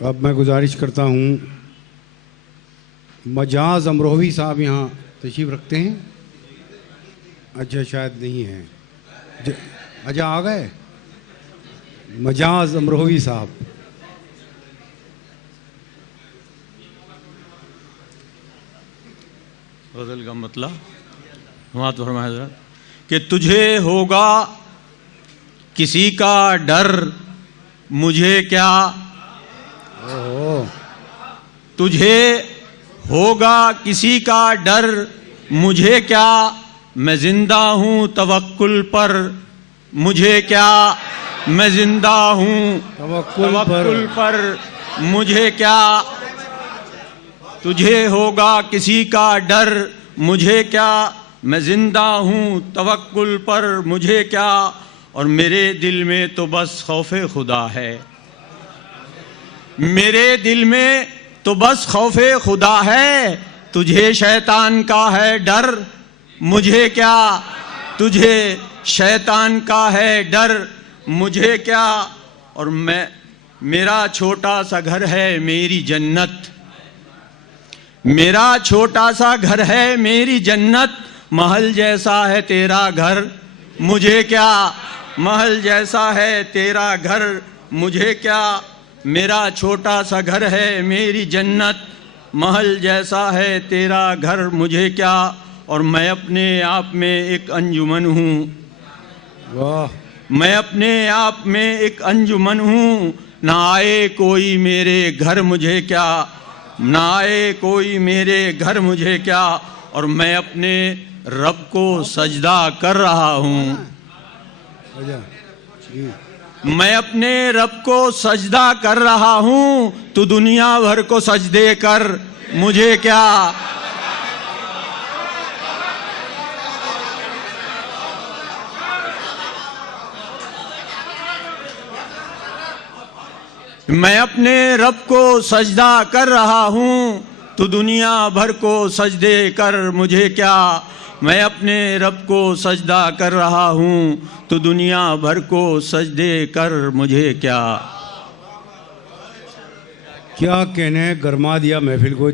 अब मैं गुजारिश करता हूँ, मजाज अमरोही साहब यहाँ तशरीफ़ रखते हैं। अच्छा, शायद नहीं है। अच्छा, आ गए मजाज अमरोही साहब। गज़ल का मतलब समात फरमाए हज़रत कि तुझे होगा किसी का डर मुझे क्या, तुझे होगा किसी का डर मुझे क्या, मैं जिंदा हूँ तवक्कुल पर मुझे क्या, मैं जिंदा हूँ तवक्कुल पर मुझे क्या। तुझे होगा किसी का डर मुझे क्या, मैं जिंदा हूँ तवक्कुल पर मुझे क्या, और मेरे दिल में तो बस खौफे खुदा है, मेरे दिल में तो बस खौफे खुदा है। तुझे शैतान का है डर मुझे क्या, तुझे शैतान का है डर मुझे क्या, और मेरा छोटा सा घर है मेरी जन्नत, मेरा छोटा सा घर है मेरी जन्नत, महल जैसा है तेरा घर मुझे क्या, महल जैसा है तेरा घर मुझे क्या। मेरा छोटा सा घर है मेरी जन्नत, महल जैसा है तेरा घर मुझे क्या, और मैं अपने आप में एक अंजुमन हूँ, वाह, मैं अपने आप में एक अंजुमन हूँ, ना आए कोई मेरे घर मुझे क्या, ना आए कोई मेरे घर मुझे क्या, और मैं अपने रब को सजदा कर रहा हूँ, मैं अपने रब को सजदा कर रहा हूँ, तू दुनिया भर को सजदे कर मुझे क्या। मैं अपने रब को सजदा कर रहा हूँ, तू दुनिया भर को सजदे कर मुझे क्या, मैं अपने रब को सजदा कर रहा हूँ, तो दुनिया भर को सजदे कर मुझे क्या। क्या कहने, गरमा दिया महफिल को।